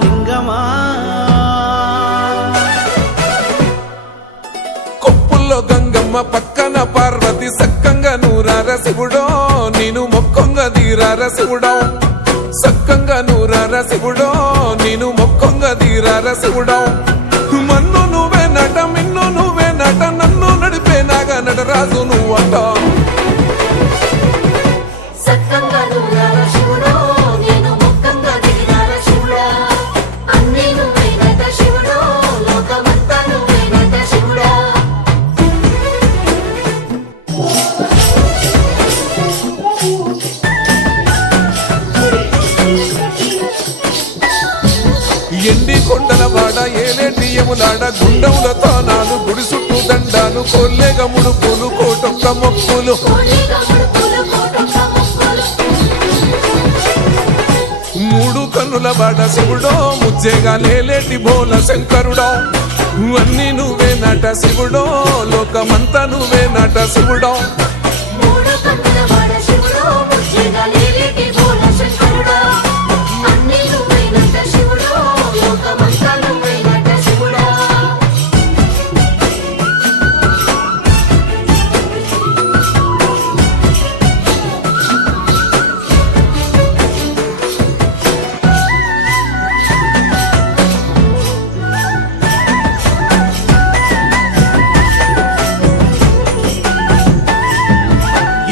లింగమా కొప్పుల్లో గంగమ్మ పక్కన పార్వతి సక్కంగా నూరార శివుడో నేను మొక్కంగా తీరార శివుడో సక్కంగా నూరార శివుడో నేను మొక్కంగా తీరార శివుడో మన్ను నువ్వే నట మిన్ను నువ్వే నట నన్ను నడిపే నాగా నటరాజు నువ్వంట ఎండి కొండల వాడ ఏలేటి యములాడ గుండముల తానాలు గుడి చుట్టూ దండాలు కొల్లేగ ముడుపులు కోటొక్క మొక్కులు మూడు కన్నుల వాడ శివుడో ముజ్జేగా లేలేటి బోల శంకరుడో అన్ని నువ్వే నట శివుడో లోకమంతా నువ్వే నట శివుడో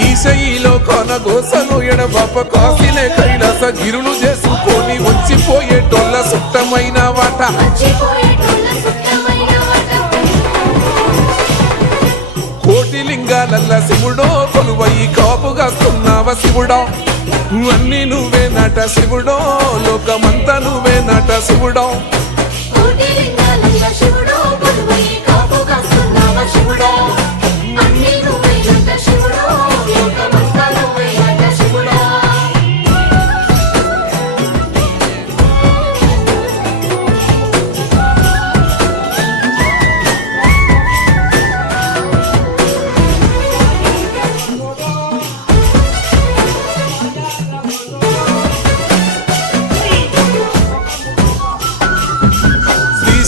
ఈశయిలో కొన గోసలు ఎడబాప కాసినే కైలాస గిరులు చేసుకొని వచ్చిపోయేటోళ్ళ సుట్టమైన వాట కోటి లింగాలల్ల శివుడో కొలువయి కాపుగాస్తున్నావ శివుడో అన్ని నువ్వే నట శివుడో లోకమంతా నువ్వే నట శివుడో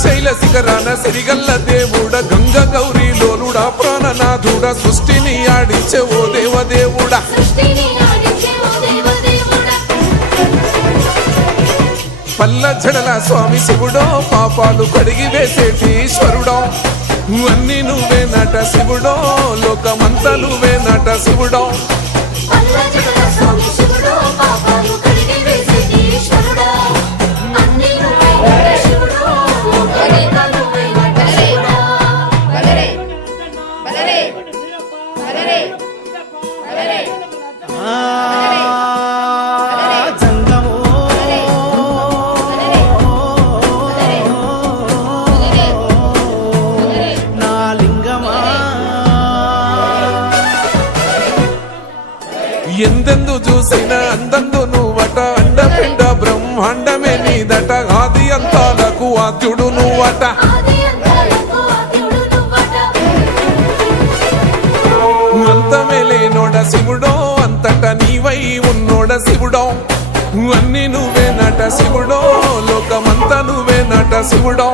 శైల శిఖరాన సిరిగల్ల దేవుడ గంగ గౌరీ లోలుడా ప్రాణనాథుడ సృష్టిని ఆడించే ఓ దేవదేవుడా పల్ల జడల స్వామి శివుడో పాపాలు కడిగి వేసేటి ఈశ్వరుడో అన్ని నువ్వే నట శివుడో లోకమంతా నువ్వే నట శివుడో ఎందెందు చూసిన అందందు నువ్వట అండపిండ బ్రహ్మాండమే నీదట ఆది అంతాలకు ఆద్యుడు నువ్వట అంతమే లేనోడ శివుడో అంతట నీవై ఉన్నోడ శివుడో అన్ని నువ్వే నట శివుడో లోకమంతా నువ్వే నట శివుడో